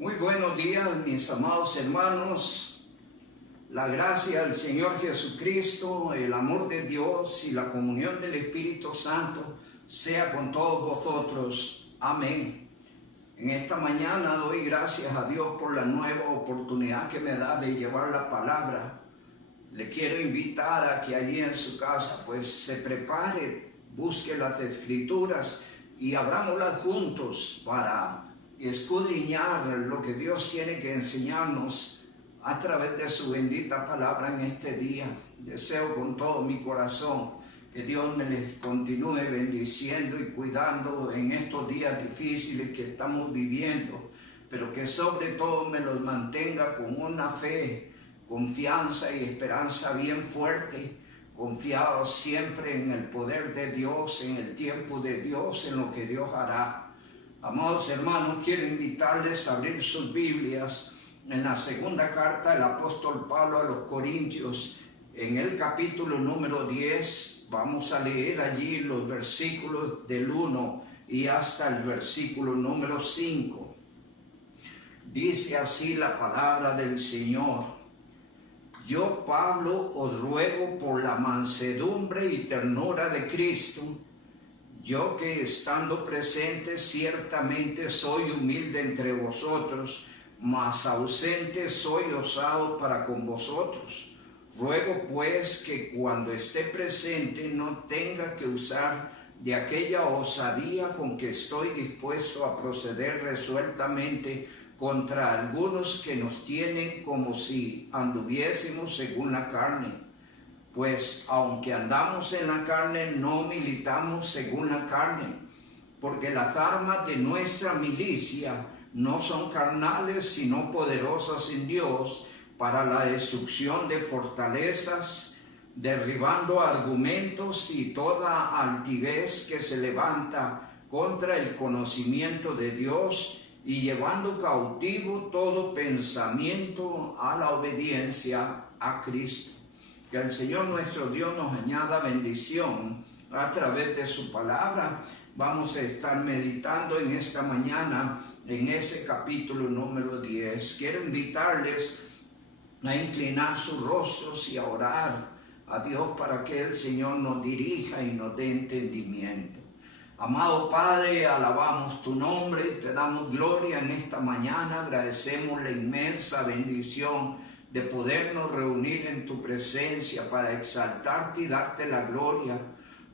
Muy buenos días, mis amados hermanos. La gracia del Señor Jesucristo, el amor de Dios y la comunión del Espíritu Santo sea con todos vosotros. Amén. En esta mañana doy gracias a Dios por la nueva oportunidad que me da de llevar la palabra. Le quiero invitar a que allí en su casa pues se prepare, busque las Escrituras y abrámoslas juntos para escudriñar lo que Dios tiene que enseñarnos a través de su bendita palabra en este día. Deseo con todo mi corazón que Dios me les continúe bendiciendo y cuidando en estos días difíciles que estamos viviendo, pero que sobre todo me los mantenga con una fe, confianza y esperanza bien fuerte, confiados siempre en el poder de Dios, en el tiempo de Dios, en lo que Dios hará. Amados hermanos, quiero invitarles a abrir sus Biblias en la segunda carta del apóstol Pablo a los Corintios, en el capítulo número 10. Vamos a leer allí los versículos del 1 y hasta el versículo número 5. Dice así la palabra del Señor: Yo, Pablo, os ruego por la mansedumbre y ternura de Cristo, yo que estando presente ciertamente soy humilde entre vosotros, mas ausente soy osado para con vosotros. Ruego pues que cuando esté presente no tenga que usar de aquella osadía con que estoy dispuesto a proceder resueltamente contra algunos que nos tienen como si anduviésemos según la carne. Pues aunque andamos en la carne, no militamos según la carne, porque las armas de nuestra milicia no son carnales, sino poderosas en Dios para la destrucción de fortalezas, derribando argumentos y toda altivez que se levanta contra el conocimiento de Dios, y llevando cautivo todo pensamiento a la obediencia a Cristo. Que el Señor nuestro Dios nos añada bendición a través de su palabra. Vamos a estar meditando en esta mañana en ese capítulo número 10. Quiero invitarles a inclinar sus rostros y a orar a Dios para que el Señor nos dirija y nos dé entendimiento. Amado Padre, alabamos tu nombre y te damos gloria en esta mañana. Agradecemos la inmensa bendición de podernos reunir en tu presencia para exaltarte y darte la gloria,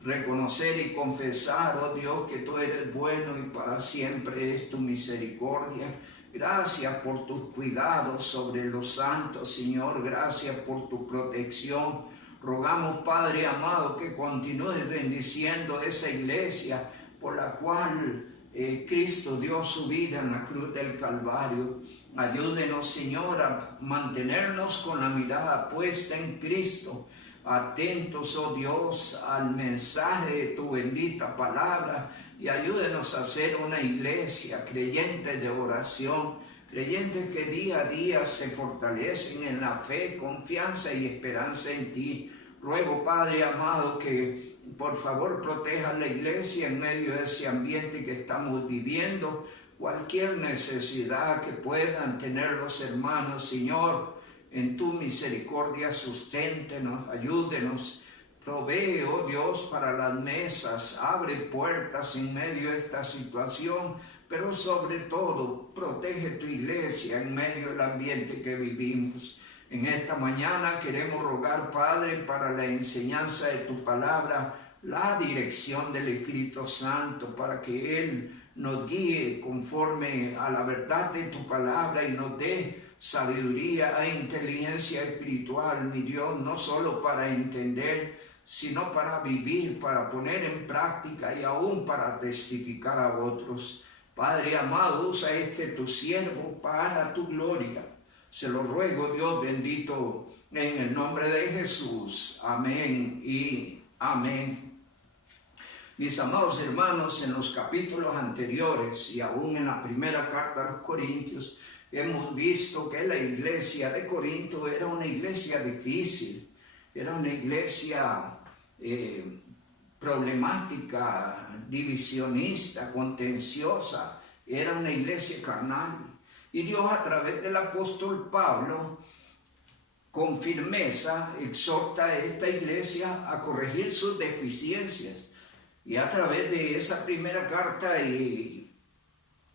reconocer y confesar, oh Dios, que tú eres bueno y para siempre es tu misericordia. Gracias por tus cuidados sobre los santos, Señor, gracias por tu protección. Rogamos, Padre amado, que continúes bendiciendo esa iglesia por la cual Cristo dio su vida en la cruz del Calvario. Ayúdenos, Señor, a mantenernos con la mirada puesta en Cristo, atentos, oh Dios, al mensaje de tu bendita palabra, y ayúdenos a ser una iglesia creyente de oración, creyentes que día a día se fortalecen en la fe, confianza y esperanza en ti. Ruego, Padre amado, que por favor proteja la iglesia en medio de ese ambiente que estamos viviendo. Cualquier necesidad que puedan tener los hermanos, Señor, en tu misericordia susténtenos, ayúdenos. Provee, oh Dios, para las mesas, abre puertas en medio de esta situación, pero sobre todo protege tu iglesia en medio del ambiente que vivimos. En esta mañana queremos rogar, Padre, para la enseñanza de tu palabra, la dirección del Espíritu Santo, para que Él nos guíe conforme a la verdad de tu palabra y nos dé sabiduría e inteligencia espiritual, mi Dios, no solo para entender, sino para vivir, para poner en práctica y aún para testificar a otros. Padre amado, usa tu siervo para tu gloria. Se lo ruego, Dios bendito, en el nombre de Jesús. Amén y amén. Mis amados hermanos, en los capítulos anteriores y aún en la primera carta a los Corintios, hemos visto que la iglesia de Corinto era una iglesia difícil, era una iglesia problemática, divisionista, contenciosa, era una iglesia carnal. Y Dios a través del apóstol Pablo, con firmeza, exhorta a esta iglesia a corregir sus deficiencias. Y a través de esa primera carta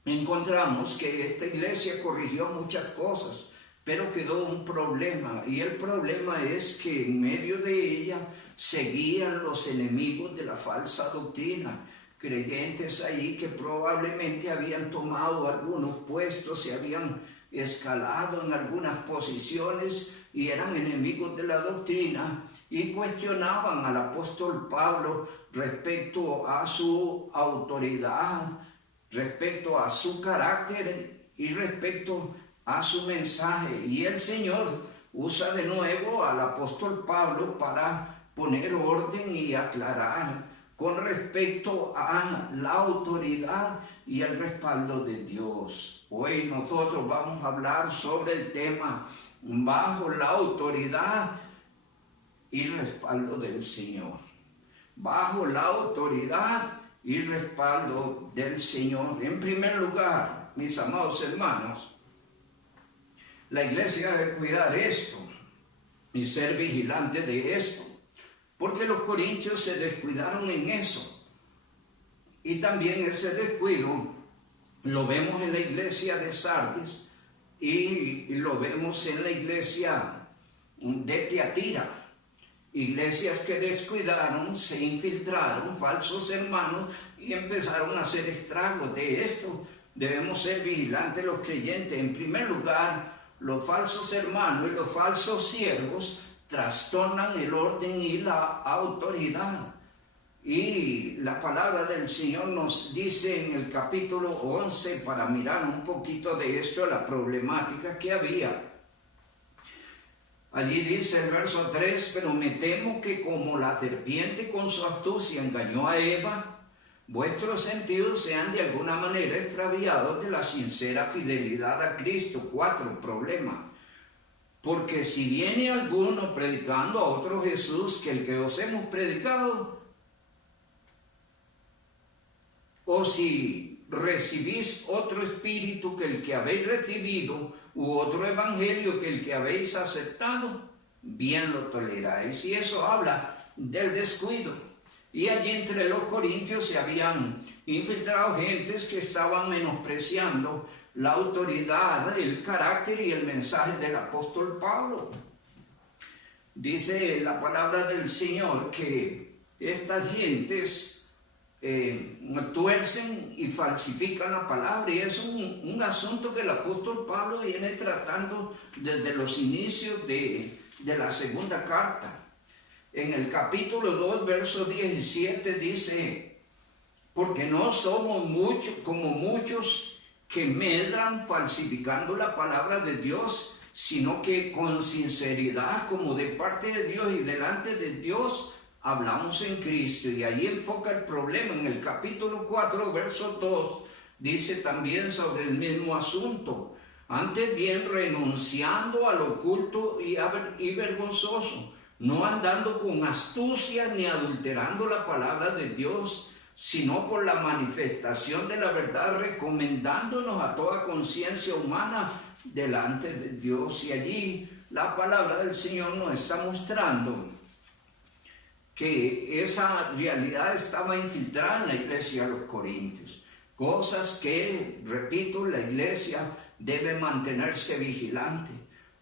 encontramos que esta iglesia corrigió muchas cosas, pero quedó un problema, y el problema es que en medio de ella seguían los enemigos de la falsa doctrina, creyentes ahí que probablemente habían tomado algunos puestos, se habían escalado en algunas posiciones y eran enemigos de la doctrina y cuestionaban al apóstol Pablo respecto a su autoridad, respecto a su carácter y respecto a su mensaje. Y el Señor usa de nuevo al apóstol Pablo para poner orden y aclarar con respecto a la autoridad y el respaldo de Dios. Hoy nosotros vamos a hablar sobre el tema bajo la autoridad y respaldo del Señor. Bajo la autoridad y respaldo del Señor. En primer lugar, mis amados hermanos, la iglesia debe cuidar esto y ser vigilante de esto, porque los corintios se descuidaron en eso. Y también ese descuido lo vemos en la iglesia de Sardis y lo vemos en la iglesia de Tiatira. Iglesias que descuidaron, se infiltraron falsos hermanos y empezaron a hacer estragos. De esto debemos ser vigilantes los creyentes. En primer lugar, los falsos hermanos y los falsos siervos trastornan el orden y la autoridad. Y la palabra del Señor nos dice en el capítulo 11, para mirar un poquito de esto, la problemática que había. Allí dice el verso 3, pero me temo que como la serpiente con su astucia engañó a Eva, vuestros sentidos sean de alguna manera extraviados de la sincera fidelidad a Cristo. 4, problema. Porque si viene alguno predicando a otro Jesús que el que os hemos predicado, o si recibís otro espíritu que el que habéis recibido, u otro evangelio que el que habéis aceptado, bien lo toleráis. Y eso habla del descuido. Y allí entre los corintios se habían infiltrado gentes que estaban menospreciando la autoridad, el carácter y el mensaje del apóstol Pablo. Dice la palabra del Señor que estas gentes tuercen y falsifican la palabra, y es un asunto que el apóstol Pablo viene tratando desde los inicios de la segunda carta. En el capítulo 2, verso 17 dice, porque no somos muchos como muchos que medran falsificando la palabra de Dios, sino que con sinceridad, como de parte de Dios y delante de Dios, hablamos en Cristo. Y ahí enfoca el problema. En el capítulo 4, verso 2, dice también sobre el mismo asunto. Antes bien, renunciando al oculto y vergonzoso, no andando con astucia ni adulterando la palabra de Dios, sino por la manifestación de la verdad, recomendándonos a toda conciencia humana delante de Dios. Y allí la palabra del Señor nos está mostrando que esa realidad estaba infiltrada en la iglesia de los corintios. Cosas que, repito, la iglesia debe mantenerse vigilante,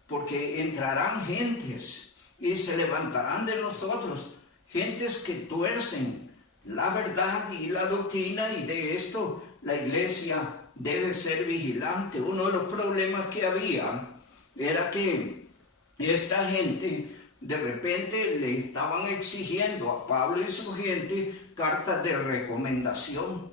porque entrarán gentes y se levantarán de nosotros, gentes que tuercen la verdad y la doctrina, y de esto la iglesia debe ser vigilante. Uno de los problemas que había era que esta gente de repente le estaban exigiendo a Pablo y su gente cartas de recomendación,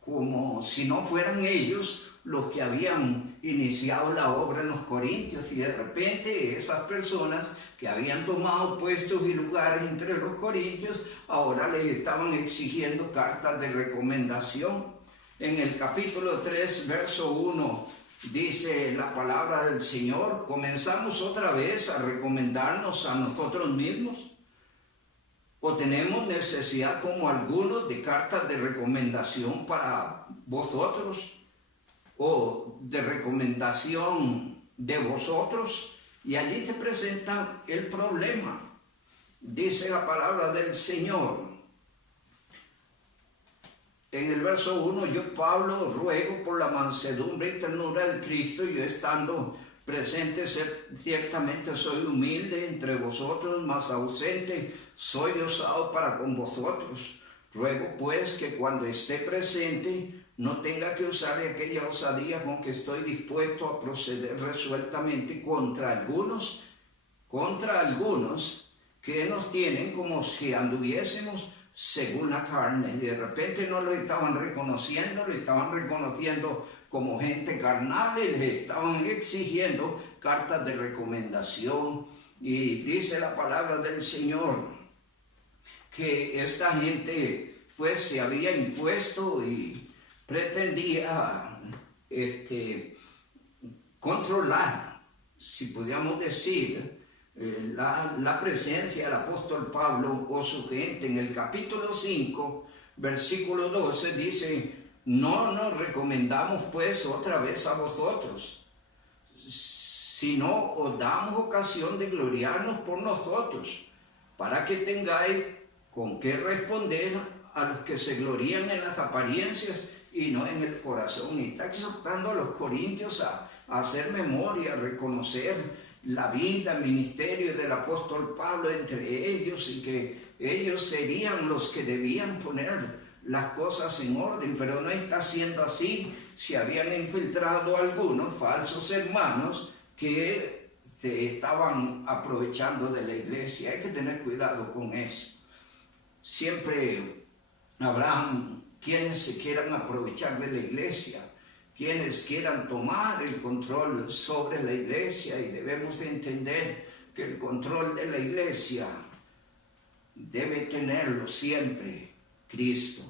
como si no fueran ellos los que habían iniciado la obra en los corintios, y de repente esas personas que habían tomado puestos y lugares entre los corintios ahora les estaban exigiendo cartas de recomendación. En el capítulo 3, verso 1, dice la palabra del Señor, ¿comenzamos otra vez a recomendarnos a nosotros mismos? ¿O tenemos necesidad como algunos de cartas de recomendación para vosotros? o de recomendación de vosotros, y allí se presenta el problema. Dice la palabra del Señor en el verso 1: yo, Pablo, ruego por la mansedumbre y ternura de Cristo, yo estando presente ciertamente soy humilde entre vosotros, mas ausente soy osado para con vosotros. Ruego pues que cuando esté presente no tenga que usar de aquella osadía con que estoy dispuesto a proceder resueltamente contra algunos que nos tienen como si anduviésemos según la carne. Y de repente no lo estaban reconociendo, lo estaban reconociendo como gente carnal y les estaban exigiendo cartas de recomendación. Y dice la palabra del Señor que esta gente pues se había impuesto y pretendía controlar, si podríamos decir, la presencia del apóstol Pablo o su gente. En el capítulo 5, versículo 12 dice: no nos recomendamos pues otra vez a vosotros, sino os damos ocasión de gloriarnos por nosotros, para que tengáis con qué responder a los que se glorían en las apariencias y no en el corazón. Y está exhortando a los corintios a hacer memoria, a reconocer la vida, el ministerio del apóstol Pablo entre ellos, y que ellos serían los que debían poner las cosas en orden, pero no está siendo así. Se habían infiltrado algunos falsos hermanos que se estaban aprovechando de la iglesia. Hay que tener cuidado con eso. Siempre habrán quienes se quieran aprovechar de la iglesia, quienes quieran tomar el control sobre la iglesia, y debemos entender que el control de la iglesia debe tenerlo siempre Cristo.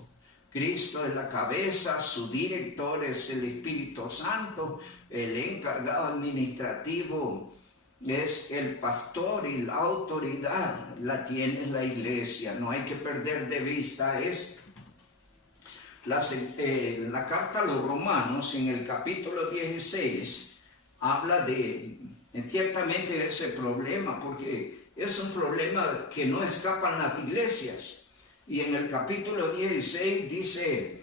Cristo es la cabeza, su director es el Espíritu Santo, el encargado administrativo es el pastor, y la autoridad la tiene la iglesia. No hay que perder de vista esto. La carta a los Romanos, en el capítulo 16, habla ciertamente de ese problema, porque es un problema que no escapan las iglesias. Y en el capítulo 16 dice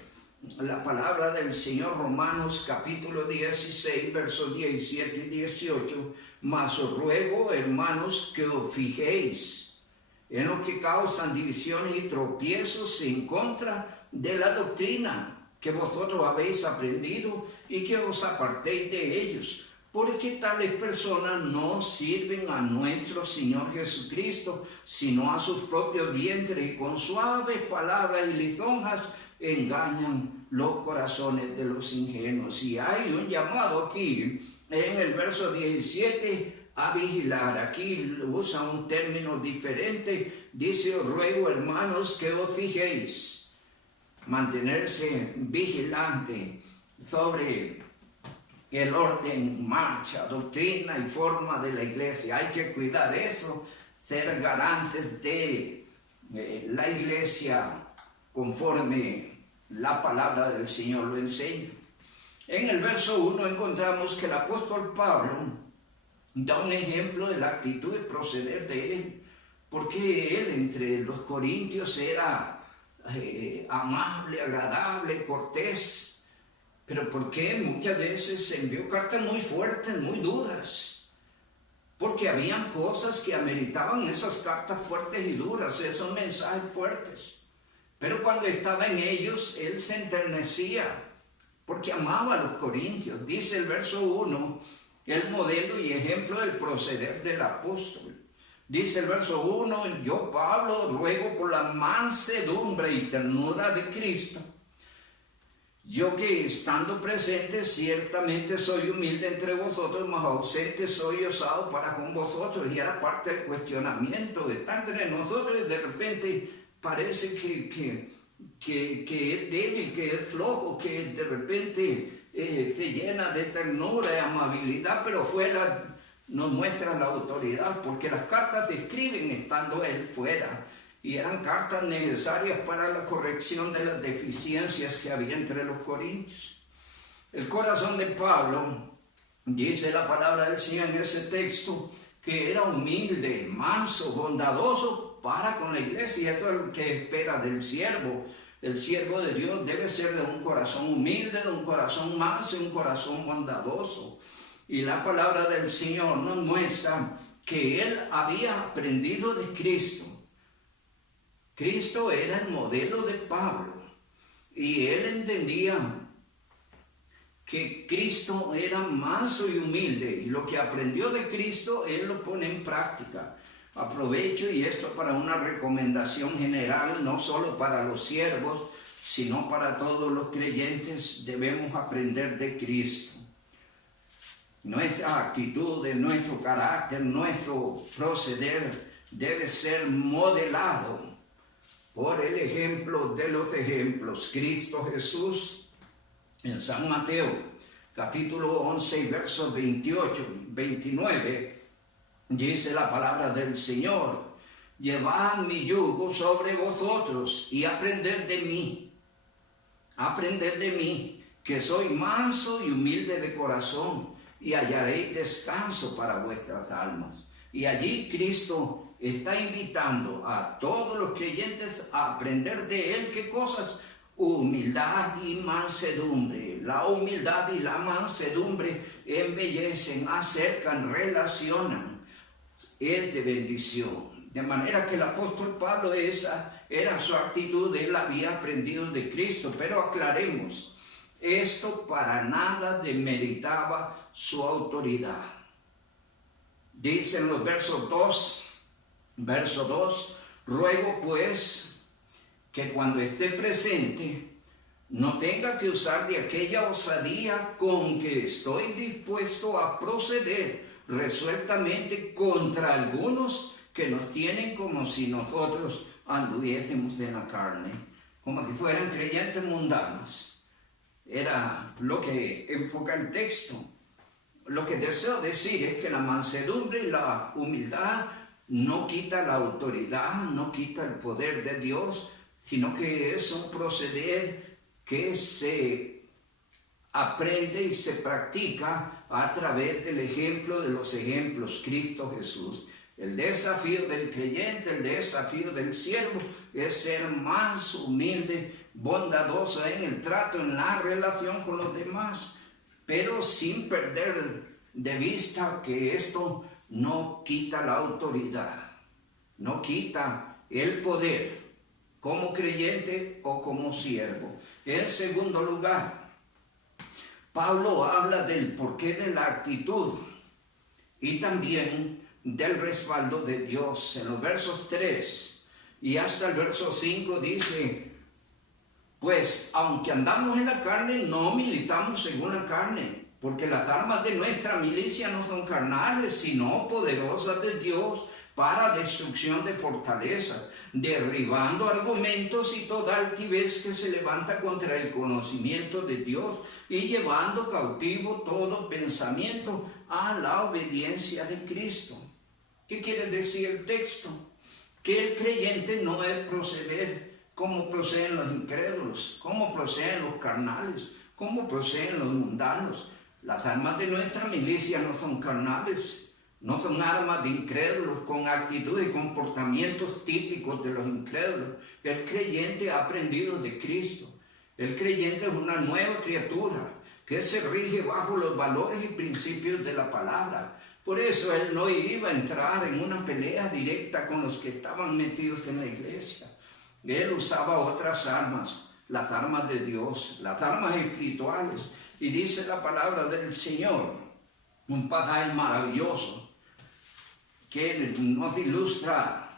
la palabra del Señor, Romanos capítulo 16, versos 17 y 18: mas os ruego, hermanos, que os fijéis en los que causan divisiones y tropiezos en contra de la doctrina que vosotros habéis aprendido, y que os apartéis de ellos, porque tales personas no sirven a nuestro Señor Jesucristo, sino a sus propios vientres, y con suaves palabras y lisonjas engañan los corazones de los ingenuos. Y hay un llamado aquí en el verso 17 a vigilar. Aquí usa un término diferente, dice: os ruego, hermanos, que os fijéis. Mantenerse vigilante sobre el orden, marcha, doctrina y forma de la iglesia. Hay que cuidar eso, ser garantes de la iglesia conforme la palabra del Señor lo enseña. En el verso 1 encontramos que el apóstol Pablo da un ejemplo de la actitud y proceder de él, porque él entre los corintios era amable, agradable, cortés. Pero ¿por qué? Muchas veces envió cartas muy fuertes, muy duras, porque habían cosas que ameritaban esas cartas fuertes y duras, esos mensajes fuertes. Pero cuando estaba en ellos, él se enternecía, porque amaba a los corintios. Dice el verso 1, el modelo y ejemplo del proceder del apóstol. Dice el verso 1, yo, Pablo, ruego por la mansedumbre y ternura de Cristo, yo que estando presente ciertamente soy humilde entre vosotros, mas ausente soy osado para con vosotros. Y era parte del cuestionamiento de estar entre nosotros, y de repente parece que es débil, que es flojo, que de repente se llena de ternura y amabilidad, pero fuera nos muestra la autoridad, porque las cartas se escriben estando él fuera, y eran cartas necesarias para la corrección de las deficiencias que había entre los corintios. El corazón de Pablo, dice la palabra del Señor en ese texto, que era humilde, manso, bondadoso para con la iglesia. Y eso es lo que espera del siervo. El siervo de Dios debe ser de un corazón humilde, de un corazón manso, un corazón bondadoso. Y la palabra del Señor nos muestra que él había aprendido de Cristo. Cristo era el modelo de Pablo. Y él entendía que Cristo era manso y humilde, y lo que aprendió de Cristo, él lo pone en práctica. Aprovecho, y esto para una recomendación general, no solo para los siervos, sino para todos los creyentes, debemos aprender de Cristo. Nuestra actitud, nuestro carácter, nuestro proceder debe ser modelado por el ejemplo de los ejemplos. Cristo Jesús, en San Mateo, capítulo 11, versos 28, 29, dice la palabra del Señor: llevad mi yugo sobre vosotros y aprended de mí, que soy manso y humilde de corazón, y hallaréis descanso para vuestras almas. Y allí Cristo está invitando a todos los creyentes a aprender de Él. ¿Qué cosas? Humildad y mansedumbre. La humildad y la mansedumbre embellecen, acercan, relacionan. Es de bendición. De manera que el apóstol Pablo, esa era su actitud. Él había aprendido de Cristo. Pero aclaremos, esto para nada demeritaba su autoridad. Dice en los versos 2, verso 2, ruego pues que cuando esté presente no tenga que usar de aquella osadía con que estoy dispuesto a proceder resueltamente contra algunos que nos tienen como si nosotros anduviésemos en la carne, como si fueran creyentes mundanos. Era lo que enfoca el texto. Lo que deseo decir es que la mansedumbre y la humildad no quita la autoridad, no quita el poder de Dios, sino que es un proceder que se aprende y se practica a través del ejemplo de los ejemplos, Cristo Jesús. El desafío del creyente, el desafío del siervo es ser manso, humilde, bondadoso en el trato, en la relación con los demás, pero sin perder de vista que esto no quita la autoridad, no quita el poder como creyente o como siervo. En segundo lugar, Pablo habla del porqué de la actitud y también del respaldo de Dios. En los versos 3 y hasta el verso 5 dice: pues aunque andamos en la carne, no militamos según la carne, porque las armas de nuestra milicia no son carnales, sino poderosas de Dios para destrucción de fortalezas, derribando argumentos y toda altivez que se levanta contra el conocimiento de Dios, y llevando cautivo todo pensamiento a la obediencia de Cristo. ¿Qué quiere decir el texto? Que el creyente no es proceder como proceden los incrédulos, como proceden los carnales, como proceden los mundanos. Las armas de nuestra milicia no son carnales, no son armas de incrédulos con actitudes y comportamientos típicos de los incrédulos. El creyente ha aprendido de Cristo. El creyente es una nueva criatura que se rige bajo los valores y principios de la palabra. Por eso él no iba a entrar en una pelea directa con los que estaban metidos en la iglesia. Él usaba otras armas, las armas de Dios, las armas espirituales. Y dice la palabra del Señor, un pasaje maravilloso, que nos ilustra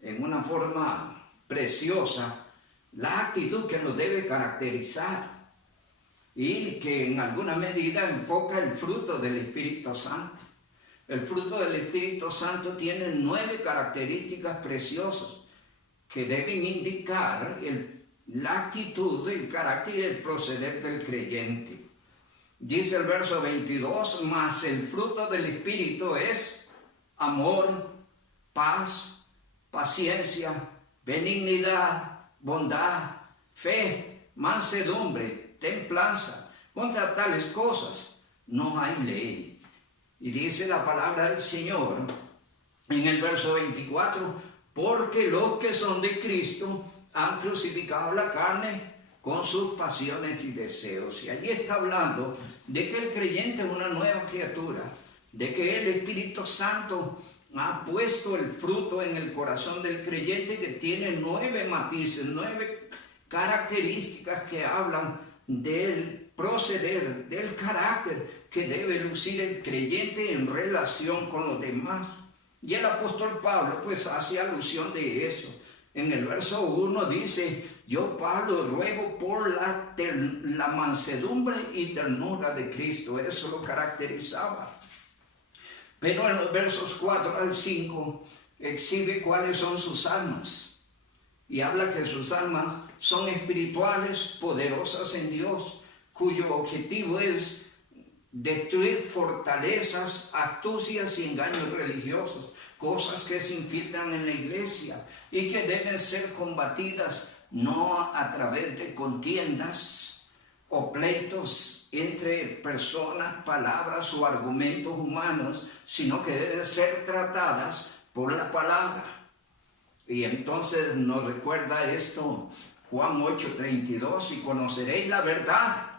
en una forma preciosa la actitud que nos debe caracterizar y que en alguna medida enfoca el fruto del Espíritu Santo. El fruto del Espíritu Santo tiene 9 características preciosas que deben indicar la actitud, el carácter y el proceder del creyente. Dice el verso 22, mas el fruto del Espíritu es amor, paz, paciencia, benignidad, bondad, fe, mansedumbre, templanza. Contra tales cosas no hay ley. Y dice la palabra del Señor en el verso 24, porque los que son de Cristo han crucificado la carne con sus pasiones y deseos. Y allí está hablando de que el creyente es una nueva criatura, de que el Espíritu Santo ha puesto el fruto en el corazón del creyente, que tiene 9 matices, 9 características que hablan del proceder, del carácter que debe lucir el creyente en relación con los demás. Y el apóstol Pablo pues hace alusión de eso. En el verso 1 dice, yo Pablo ruego por la mansedumbre y ternura de Cristo. Eso lo caracterizaba. Pero en los versos 4 al 5 exhibe cuáles son sus armas. Y habla que sus armas son espirituales, poderosas en Dios, cuyo objetivo es destruir fortalezas, astucias y engaños religiosos, cosas que se infiltran en la iglesia y que deben ser combatidas no a través de contiendas o pleitos entre personas, palabras o argumentos humanos, sino que deben ser tratadas por la palabra. Y entonces nos recuerda esto Juan 8:32, y conoceréis la verdad,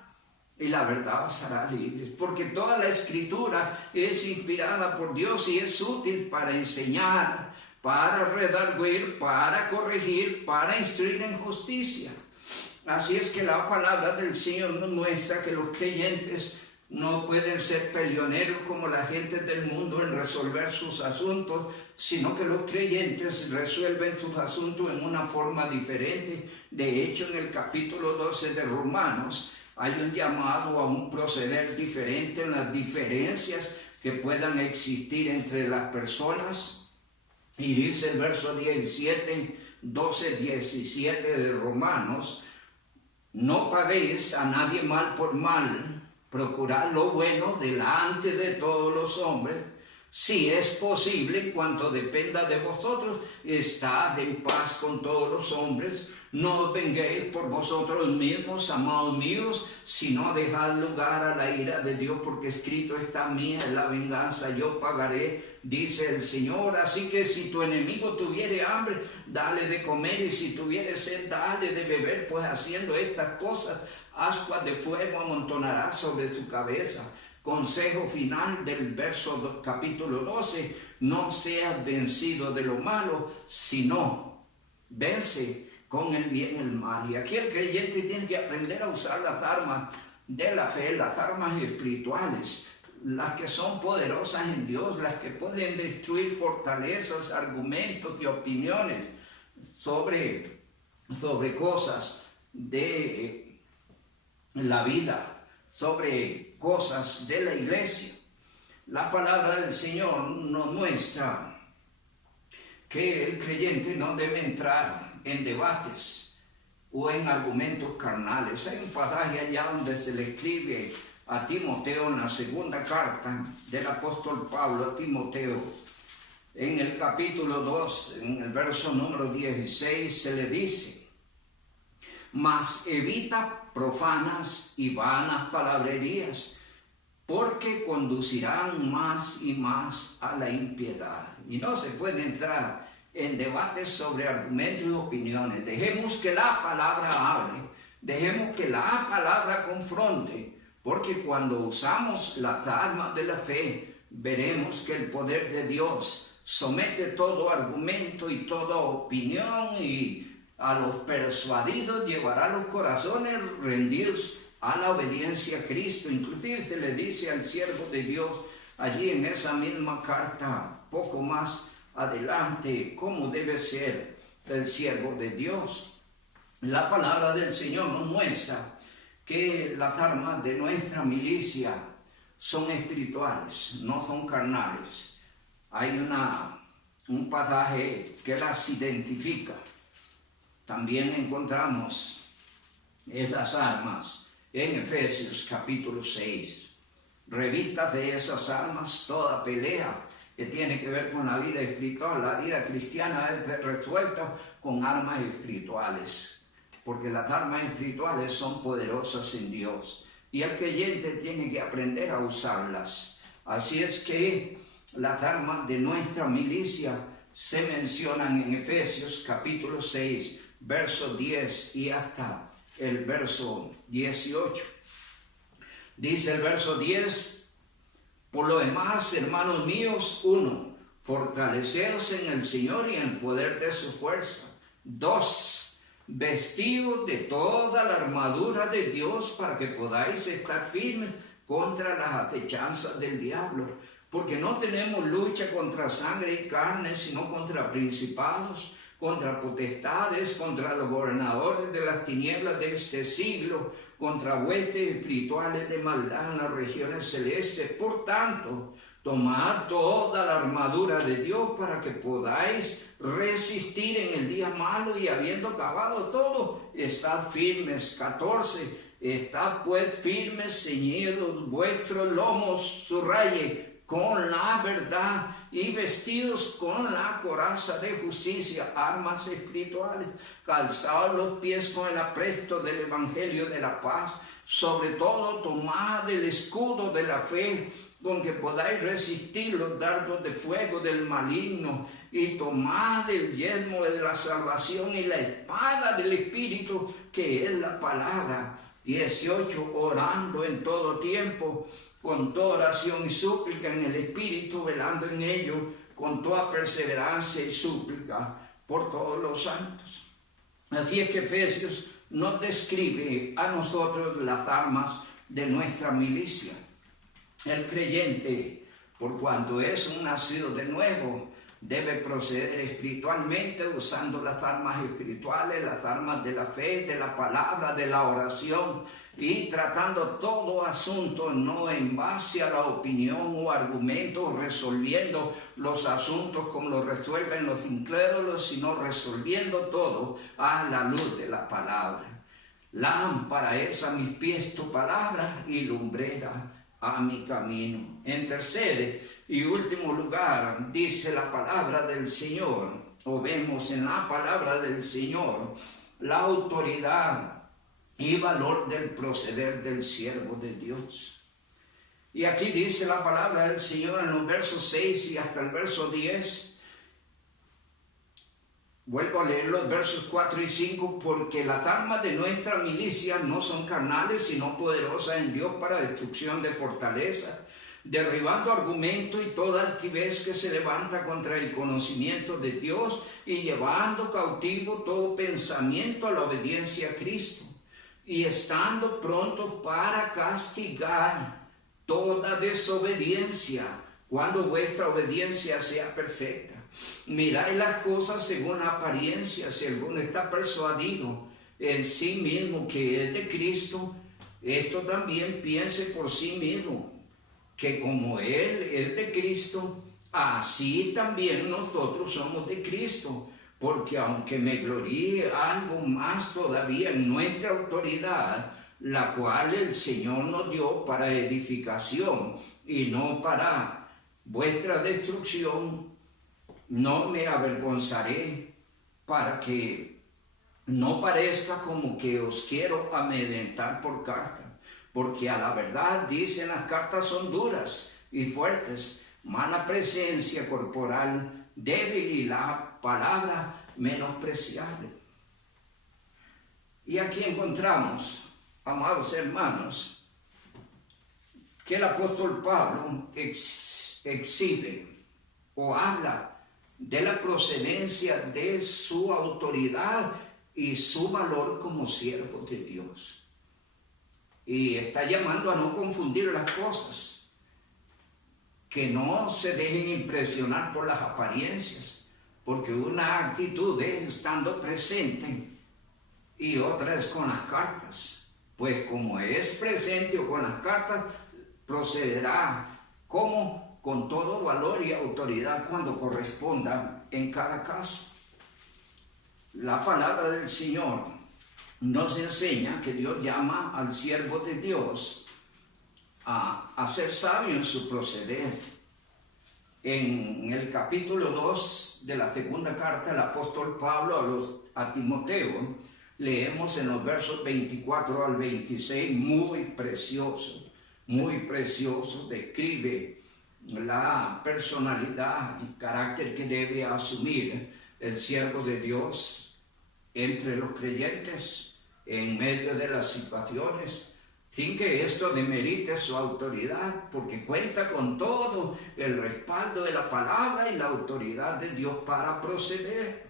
y la verdad os hará libres, porque toda la escritura es inspirada por Dios y es útil para enseñar, para redarguir, para corregir, para instruir en justicia. Así es que la palabra del Señor nos muestra que los creyentes no pueden ser peleoneros como la gente del mundo en resolver sus asuntos, sino que los creyentes resuelven sus asuntos en una forma diferente. De hecho, en el capítulo 12 de Romanos hay un llamado a un proceder diferente en las diferencias que puedan existir entre las personas. Y dice el verso 17, 12, 17 de Romanos, no paguéis a nadie mal por mal, procurad lo bueno delante de todos los hombres, si es posible, en cuanto dependa de vosotros, estad en paz con todos los hombres. No os venguéis por vosotros mismos, amados míos, sino dejad lugar a la ira de Dios, porque escrito está, mía es la venganza, yo pagaré, dice el Señor. Así que si tu enemigo tuviere hambre, dale de comer, y si tuviere sed, dale de beber, pues haciendo estas cosas, ascuas de fuego amontonará sobre su cabeza. Consejo final del verso capítulo 12, no seas vencido de lo malo, sino vence con el bien el mal. Y aquí el creyente tiene que aprender a usar las armas de la fe, las armas espirituales, las que son poderosas en Dios, las que pueden destruir fortalezas, argumentos y opiniones sobre cosas de la vida, sobre cosas de la iglesia. La palabra del Señor nos muestra que el creyente no debe entrar en debates o en argumentos carnales. Hay un pasaje allá donde se le escribe a Timoteo en la segunda carta del apóstol Pablo a Timoteo, en el capítulo 2, en el verso número 16, se le dice: mas evita profanas y vanas palabrerías, porque conducirán más y más a la impiedad. Y no se puede entrar en debates sobre argumentos y opiniones. Dejemos que la palabra hable, dejemos que la palabra confronte, porque cuando usamos las armas de la fe, veremos que el poder de Dios somete todo argumento y toda opinión, y a los persuadidos llevará los corazones rendidos a la obediencia a Cristo. Inclusive se le dice al siervo de Dios allí en esa misma carta, poco más adelante, cómo debe ser el siervo de Dios. La palabra del Señor nos muestra que las armas de nuestra milicia son espirituales, no son carnales. Hay un pasaje que las identifica. También encontramos esas armas en Efesios capítulo 6. Revistas de esas armas toda pelea que tiene que ver con la vida espiritual. La vida cristiana es resuelta con armas espirituales, porque las armas espirituales son poderosas en Dios. y el creyente tiene que aprender a usarlas. Así es que las armas de nuestra milicia se mencionan en Efesios capítulo 6, verso 10 y hasta el verso 18. Dice el verso 10, por lo demás, hermanos míos, 1, fortaleceos en el Señor y en el poder de su fuerza. 2, vestidos de toda la armadura de Dios para que podáis estar firmes contra las acechanzas del diablo. Porque no tenemos lucha contra sangre y carne, sino contra principados, contra potestades, contra los gobernadores de las tinieblas de este siglo, contra huestes espirituales de maldad en las regiones celestes. Por tanto, tomad toda la armadura de Dios para que podáis resistir en el día malo, y habiendo acabado todo, estad firmes. 14, estad pues firmes, ceñidos vuestros lomos, subraye, con la verdad, y vestidos con la coraza de justicia, armas espirituales, calzados los pies con el apresto del evangelio de la paz. Sobre todo tomad el escudo de la fe, con que podáis resistir los dardos de fuego del maligno, y tomad el yelmo de la salvación y la espada del Espíritu, que es la palabra. 18, orando en todo tiempo, con toda oración y súplica en el Espíritu, velando en ello, con toda perseverancia y súplica por todos los santos. Así es que Efesios nos describe a nosotros las armas de nuestra milicia. El creyente, por cuanto es un nacido de nuevo, debe proceder espiritualmente usando las armas espirituales, las armas de la fe, de la palabra, de la oración, y tratando todo asunto no en base a la opinión o argumentos, resolviendo los asuntos como lo resuelven los incrédulos, sino resolviendo todo a la luz de la palabra. Lámpara es a mis pies tu palabra y lumbrera a mi camino. En tercer y último lugar, dice la palabra del Señor, o vemos en la palabra del Señor, la autoridad y valor del proceder del siervo de Dios. Y aquí dice la palabra del Señor en los versos 6 y hasta el verso 10. Vuelvo a leer los versos 4 y 5, porque las armas de nuestra milicia no son carnales, sino poderosas en Dios para destrucción de fortalezas, derribando argumentos y toda altivez que se levanta contra el conocimiento de Dios, y llevando cautivo todo pensamiento a la obediencia a Cristo, y estando prontos para castigar toda desobediencia, cuando vuestra obediencia sea perfecta. Mirad las cosas según la apariencia. Si alguno está persuadido en sí mismo que es de Cristo, esto también piense por sí mismo, que como Él es de Cristo, así también nosotros somos de Cristo. Porque aunque me gloríe algo más todavía en nuestra autoridad, la cual el Señor nos dio para edificación y no para vuestra destrucción, no me avergonzaré, para que no parezca como que os quiero amedrentar por carta, porque a la verdad, dicen, las cartas son duras y fuertes, mala presencia corporal, débil, y la palabra menospreciable. Y aquí encontramos, amados hermanos, que el apóstol Pablo exhibe o habla de la procedencia de su autoridad y su valor como siervo de Dios. Y está llamando a no confundir las cosas, que no se dejen impresionar por las apariencias, porque una actitud es estando presente y otra es con las cartas. Pues como es presente o con las cartas, procederá como con todo valor y autoridad cuando corresponda en cada caso. La palabra del Señor nos enseña que Dios llama al siervo de Dios a ser sabio en su proceder. En el capítulo 2 de la segunda carta del apóstol Pablo a Timoteo, leemos en los versos 24 al 26, muy precioso, describe la personalidad y carácter que debe asumir el siervo de Dios entre los creyentes en medio de las situaciones, sin que esto demerite su autoridad, porque cuenta con todo el respaldo de la palabra y la autoridad de Dios para proceder.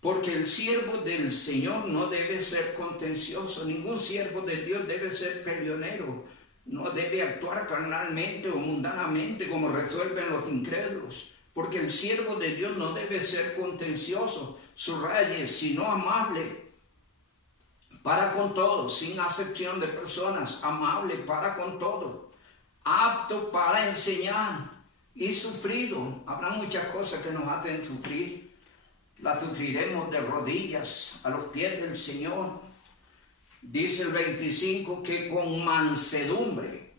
Porque el siervo del Señor no debe ser contencioso, ningún siervo de Dios debe ser peleonero, no debe actuar carnalmente o mundanamente como resuelven los incrédulos, porque el siervo de Dios no debe ser contencioso, subraye, sino amable para con todos, sin acepción de personas, amable para con todos, apto para enseñar y sufrido. Habrá muchas cosas que nos hacen sufrir, las sufriremos de rodillas a los pies del Señor. Dice el 25 que con mansedumbre,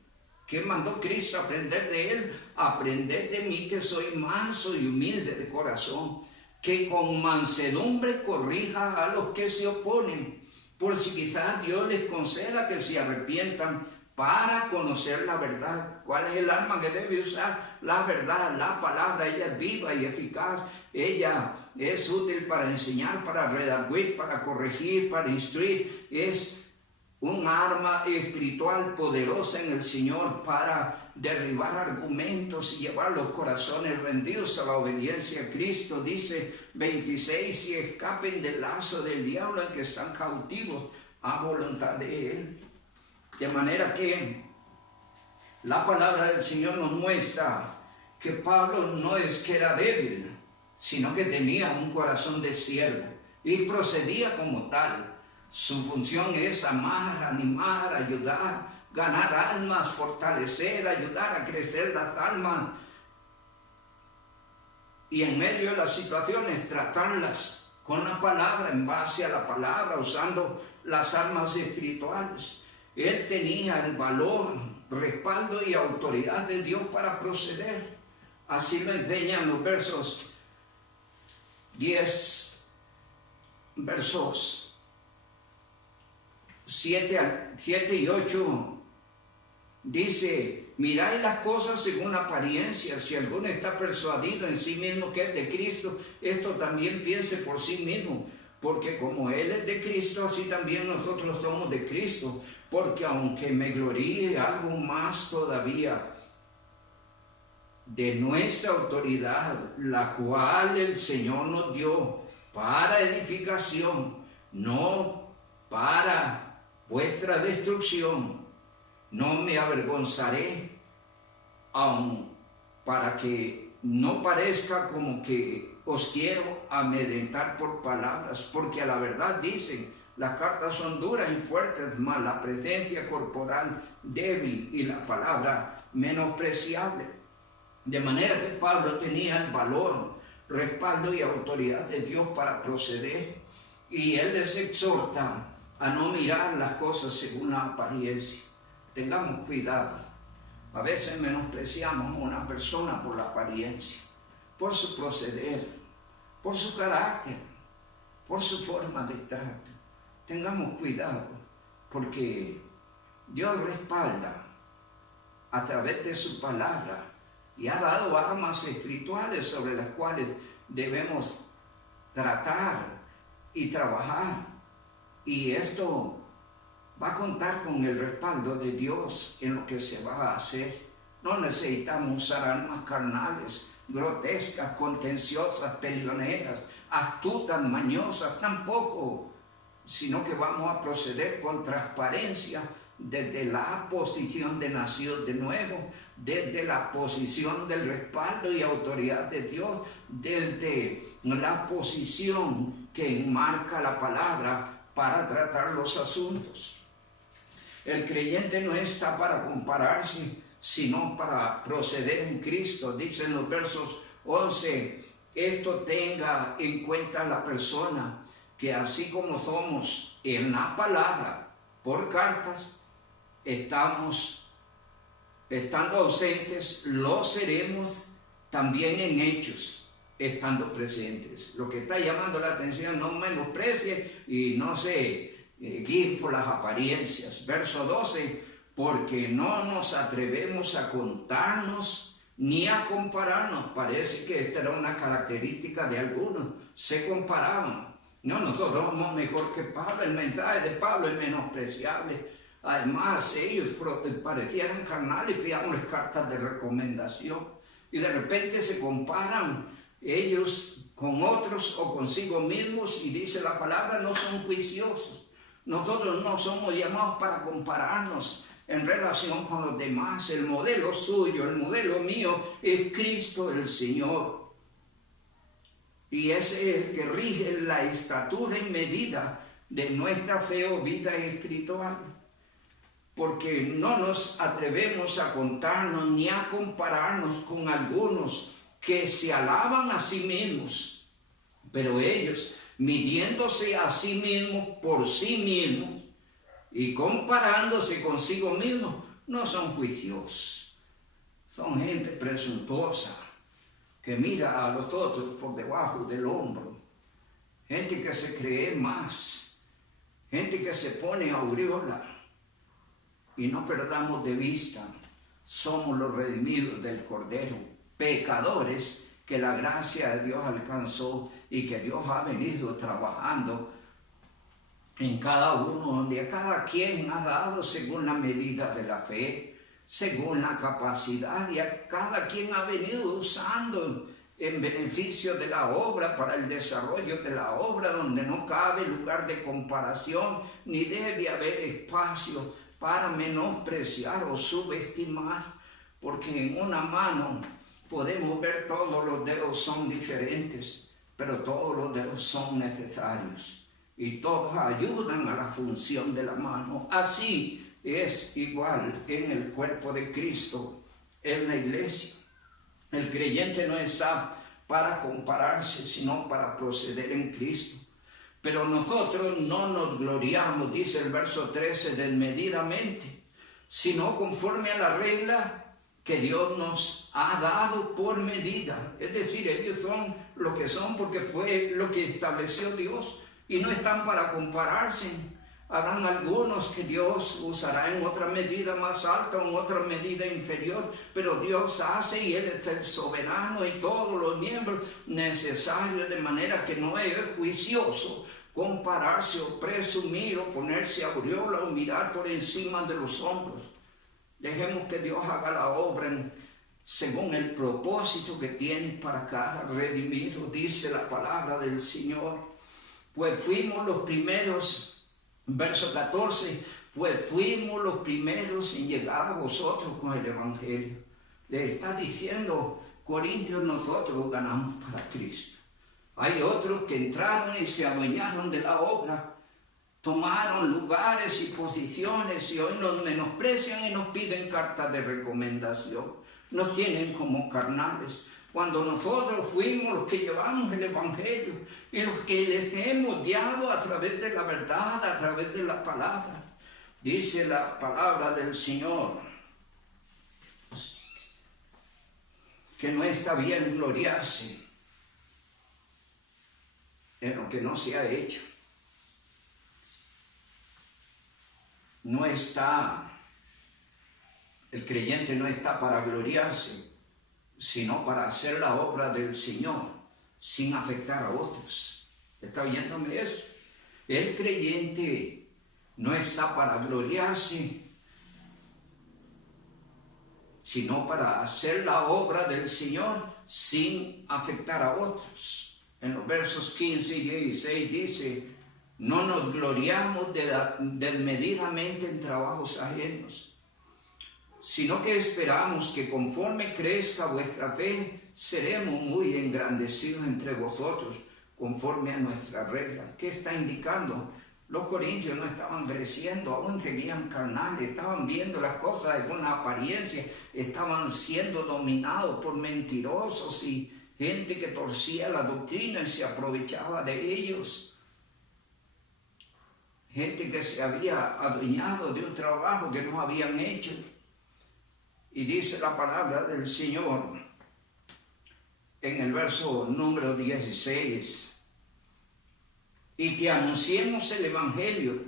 que mandó Cristo aprender de Él, aprended de mí que soy manso y humilde de corazón, que con mansedumbre corrija a los que se oponen, por si quizás Dios les conceda que se arrepientan para conocer la verdad. ¿Cuál es el arma que debe usar? La verdad, la palabra. Ella es viva y eficaz, ella es útil para enseñar, para redarguir, para corregir, para instruir. Es un arma espiritual poderosa en el Señor para derribar argumentos y llevar los corazones rendidos a la obediencia a Cristo. Dice 26, y escapen del lazo del diablo en que están cautivos a voluntad de Él. De manera que la palabra del Señor nos muestra que Pablo no es que era débil, sino que tenía un corazón de siervo y procedía como tal. Su función es amar, animar, ayudar, ganar almas, fortalecer, ayudar a crecer las almas y en medio de las situaciones tratarlas con la palabra, en base a la palabra, usando las armas espirituales. Él tenía el valor, respaldo y autoridad de Dios para proceder. Así lo enseñan los versos 10, versos 7 y 8. Dice, mirad las cosas según apariencia. Si alguno está persuadido en sí mismo que es de Cristo, esto también piense por sí mismo. Porque como Él es de Cristo, así también nosotros somos de Cristo. Porque aunque me gloríe algo más todavía de nuestra autoridad, la cual el Señor nos dio para edificación, no para vuestra destrucción, no me avergonzaré, aun para que no parezca como que os quiero amedrentar por palabras, porque a la verdad dicen, las cartas son duras y fuertes, mas la presencia corporal débil y la palabra menospreciable. De manera que Pablo tenía el valor, respaldo y autoridad de Dios para proceder, y él les exhorta a no mirar las cosas según la apariencia. Tengamos cuidado. A veces menospreciamos a una persona por la apariencia, por su proceder, por su carácter, por su forma de trato. Tengamos cuidado, porque Dios respalda a través de su palabra y ha dado armas espirituales sobre las cuales debemos tratar y trabajar. Y esto va a contar con el respaldo de Dios en lo que se va a hacer. No necesitamos usar armas carnales, grotescas, contenciosas, peleoneras, astutas, mañosas, tampoco, sino que vamos a proceder con transparencia desde la posición de nacidos de nuevo, desde la posición del respaldo y autoridad de Dios, desde la posición que enmarca la palabra para tratar los asuntos. El creyente no está para compararse, sino para proceder en Cristo. Dicen los versos 11, esto tenga en cuenta la persona, que así como somos en la palabra, por cartas, estando ausentes, lo seremos también en hechos, estando presentes. Lo que está llamando la atención, no menosprecie y no se guíen por las apariencias. Verso 12, porque no nos atrevemos a contarnos ni a compararnos. Parece que esta era una característica de algunos, se comparaban. No, nosotros somos mejor que Pablo, el mensaje de Pablo es menospreciable. Además, ellos parecieran carnales y pidámosles cartas de recomendación. Y de repente se comparan ellos con otros o consigo mismos y dice la palabra, no son juiciosos. Nosotros no somos llamados para compararnos en relación con los demás. El modelo suyo, el modelo mío es Cristo el Señor. Y ese es el que rige la estatura y medida de nuestra fe o vida espiritual. Porque no nos atrevemos a contarnos ni a compararnos con algunos que se alaban a sí mismos, pero ellos, midiéndose a sí mismos por sí mismos y comparándose consigo mismos, no son juiciosos. Son gente presuntuosa que mira a los otros por debajo del hombro, gente que se cree más, gente que se pone aureola. Y no perdamos de vista, somos los redimidos del Cordero, pecadores que la gracia de Dios alcanzó y que Dios ha venido trabajando en cada uno, donde a cada quien ha dado según la medida de la fe, según la capacidad, y a cada quien ha venido usando en beneficio de la obra, para el desarrollo de la obra, donde no cabe lugar de comparación, ni debe haber espacio para menospreciar o subestimar, porque en una mano podemos ver todos los dedos son diferentes, pero todos los dedos son necesarios y todos ayudan a la función de la mano. Así es igual en el cuerpo de Cristo, en la iglesia. El creyente no está para compararse, sino para proceder en Cristo. Pero nosotros no nos gloriamos, dice el verso 13, desmedidamente, sino conforme a la regla que Dios nos ha dado por medida. Es decir, ellos son lo que son porque fue lo que estableció Dios y no están para compararse. Habrán algunos que Dios usará en otra medida más alta o en otra medida inferior, pero Dios hace y Él es el soberano y todos los miembros necesarios, de manera que no es juicioso compararse o presumir o ponerse aureola o mirar por encima de los hombros. Dejemos que Dios haga la obra según el propósito que tiene para cada redimido, dice la palabra del Señor. Pues fuimos los primeros, verso 14, pues fuimos los primeros en llegar a vosotros con el Evangelio. Le está diciendo Corintios, nosotros ganamos para Cristo. Hay otros que entraron y se adueñaron de la obra, tomaron lugares y posiciones y hoy nos menosprecian y nos piden cartas de recomendación. Nos tienen como carnales. Cuando nosotros fuimos los que llevamos el Evangelio y los que les hemos guiado a través de la verdad, a través de la palabra. Dice la palabra del Señor que no está bien gloriarse en lo que no se ha hecho. No está, el creyente no está para gloriarse, sino para hacer la obra del Señor sin afectar a otros. ¿Está oyéndome eso? El creyente no está para gloriarse, sino para hacer la obra del Señor sin afectar a otros. En los versos 15 y 16 dice, no nos gloriamos desmedidamente en trabajos ajenos, sino que esperamos que conforme crezca vuestra fe, seremos muy engrandecidos entre vosotros, conforme a nuestra regla. ¿Qué está indicando? Los corintios no estaban creciendo, aún seguían carnales, estaban viendo las cosas de una apariencia, estaban siendo dominados por mentirosos y gente que torcía la doctrina y se aprovechaba de ellos. Gente que se había adueñado de un trabajo que no habían hecho. Y dice la palabra del Señor en el verso número 16, y que anunciemos el Evangelio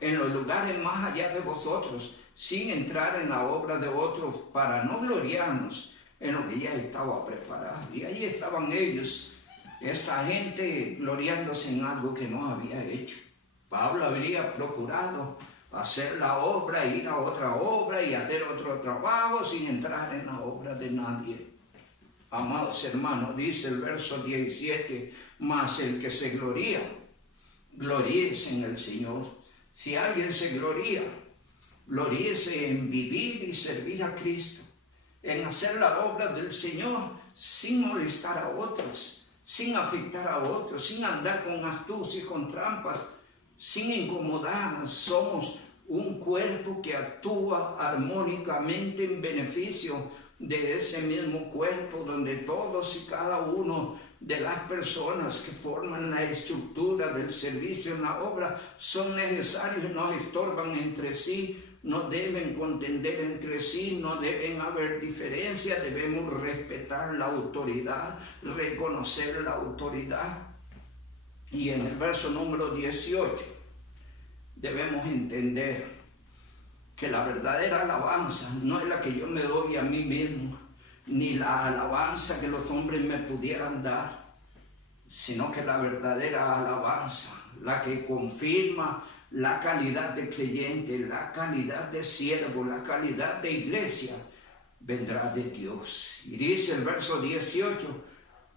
en los lugares más allá de vosotros, sin entrar en la obra de otros, para no gloriarnos en lo que ya estaba preparado. Y ahí estaban ellos, esta gente, gloriándose en algo que no había hecho. Pablo habría procurado hacer la obra, ir a otra obra y hacer otro trabajo sin entrar en la obra de nadie. Amados hermanos, dice el verso 17, mas el que se gloría, gloríese en el Señor. Si alguien se gloría, gloríese en vivir y servir a Cristo, en hacer la obra del Señor sin molestar a otros, sin afectar a otros, sin andar con astucia y con trampas, sin incomodar. Somos un cuerpo que actúa armónicamente en beneficio de ese mismo cuerpo, donde todos y cada uno de las personas que forman la estructura del servicio en la obra son necesarios y nos estorban entre sí, no deben contender entre sí, no deben haber diferencias, debemos respetar la autoridad, reconocer la autoridad. Y en el verso número 18 debemos entender que la verdadera alabanza no es la que yo me doy a mí mismo, ni la alabanza que los hombres me pudieran dar, sino que la verdadera alabanza, la que confirma la calidad de creyente, la calidad de siervo, la calidad de iglesia, vendrá de Dios. Y dice el verso 18,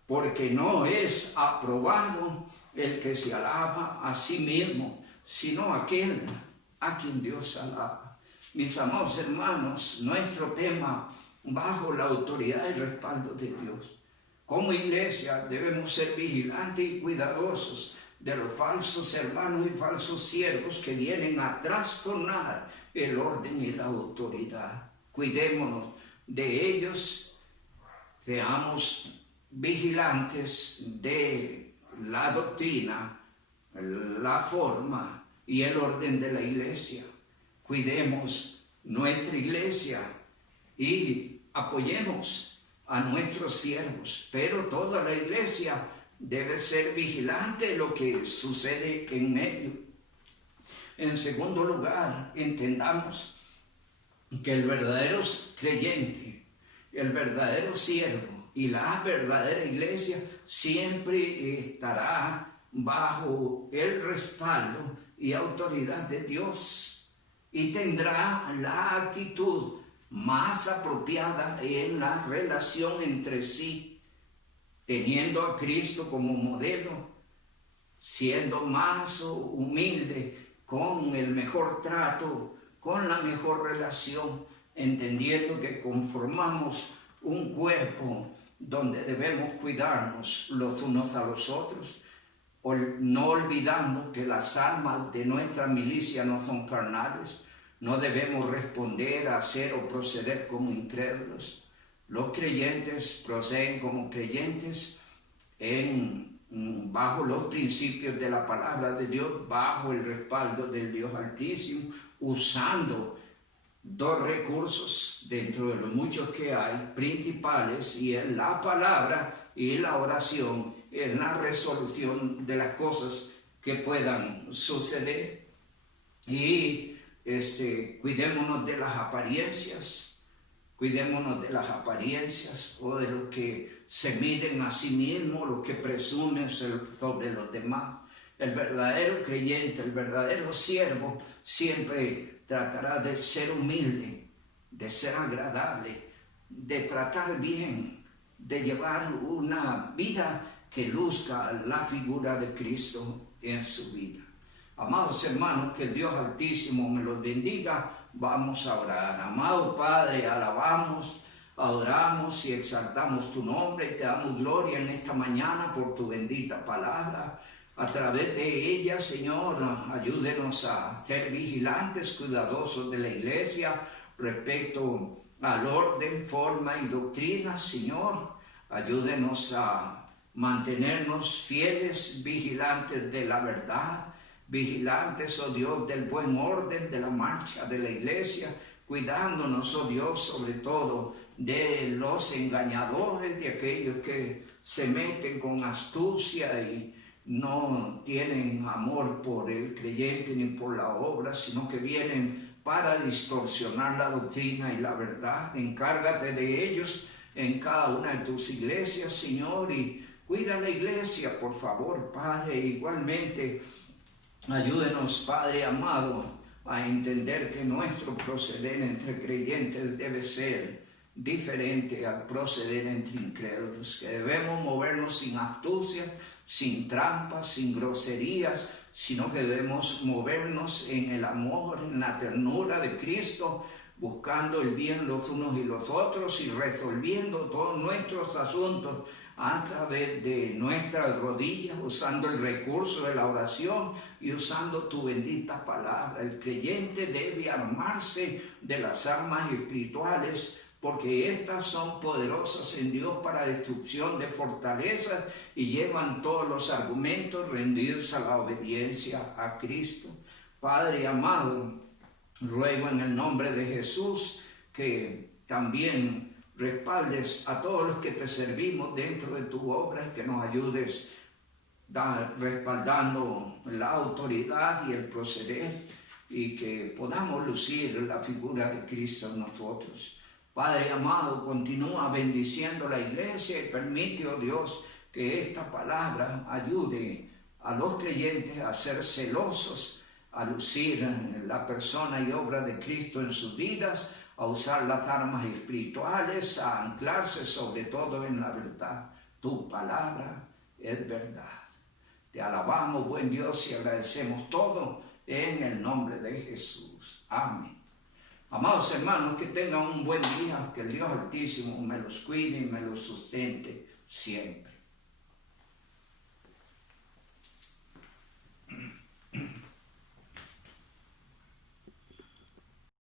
porque no es aprobado el que se alaba a sí mismo, sino aquel a quien Dios alaba. Mis amados hermanos, nuestro tema, bajo la autoridad y respaldo de Dios. Como iglesia debemos ser vigilantes y cuidadosos de los falsos hermanos y falsos siervos que vienen a trastornar el orden y la autoridad. Cuidémonos de ellos, seamos vigilantes de la doctrina, la forma y el orden de la iglesia. Cuidemos nuestra iglesia y apoyemos a nuestros siervos, pero toda la iglesia debe ser vigilante de lo que sucede en medio. En segundo lugar, entendamos que el verdadero creyente, el verdadero siervo y la verdadera iglesia siempre estará bajo el respaldo y autoridad de Dios y tendrá la actitud más apropiada en la relación entre sí, teniendo a Cristo como modelo, siendo más humilde, con el mejor trato, con la mejor relación, entendiendo que conformamos un cuerpo donde debemos cuidarnos los unos a los otros, no olvidando que las armas de nuestra milicia no son carnales. No debemos responder, hacer o proceder como incrédulos. Los creyentes proceden como creyentes bajo los principios de la palabra de Dios, bajo el respaldo del Dios Altísimo, usando dos recursos dentro de los muchos que hay, principales, y es la palabra y la oración, en la resolución de las cosas que puedan suceder. Y cuidémonos de las apariencias, o de los que se miden a sí mismos, los que presumen sobre los demás. El verdadero creyente, el verdadero siervo, siempre tratará de ser humilde, de ser agradable, de tratar bien, de llevar una vida que luzca la figura de Cristo en su vida. Amados hermanos, que el Dios Altísimo me los bendiga. Vamos a orar. Amado Padre, alabamos, adoramos y exaltamos tu nombre y te damos gloria en esta mañana por tu bendita palabra. A través de ella, Señor, ayúdenos a ser vigilantes, cuidadosos de la iglesia respecto al orden, forma y doctrina, Señor. Ayúdenos a mantenernos fieles, vigilantes de la verdad, vigilantes, oh Dios, del buen orden de la marcha de la iglesia, cuidándonos, oh Dios, sobre todo de los engañadores, de aquellos que se meten con astucia y no tienen amor por el creyente ni por la obra, sino que vienen para distorsionar la doctrina y la verdad. Encárgate de ellos en cada una de tus iglesias, Señor, y cuida la iglesia, por favor, Padre. Igualmente, ayúdenos, Padre amado, a entender que nuestro proceder entre creyentes debe ser diferente al proceder entre incrédulos, que debemos movernos sin astucia, sin trampas, sin groserías, sino que debemos movernos en el amor, en la ternura de Cristo, buscando el bien los unos y los otros y resolviendo todos nuestros asuntos a través de nuestras rodillas, usando el recurso de la oración y usando tu bendita palabra. El creyente debe armarse de las armas espirituales, porque estas son poderosas en Dios para destrucción de fortalezas y llevan todos los argumentos rendidos a la obediencia a Cristo. Padre amado, ruego en el nombre de Jesús que también respaldes a todos los que te servimos dentro de tu obra y que nos ayudes respaldando la autoridad y el proceder y que podamos lucir la figura de Cristo en nosotros. Padre amado, continúa bendiciendo la iglesia y permite, oh Dios, que esta palabra ayude a los creyentes a ser celosos, a lucir la persona y obra de Cristo en sus vidas, a usar las armas espirituales, a anclarse sobre todo en la verdad. Tu palabra es verdad. Te alabamos, buen Dios, y agradecemos todo en el nombre de Jesús. Amén. Amados hermanos, que tengan un buen día, que el Dios Altísimo me los cuide y me los sustente siempre.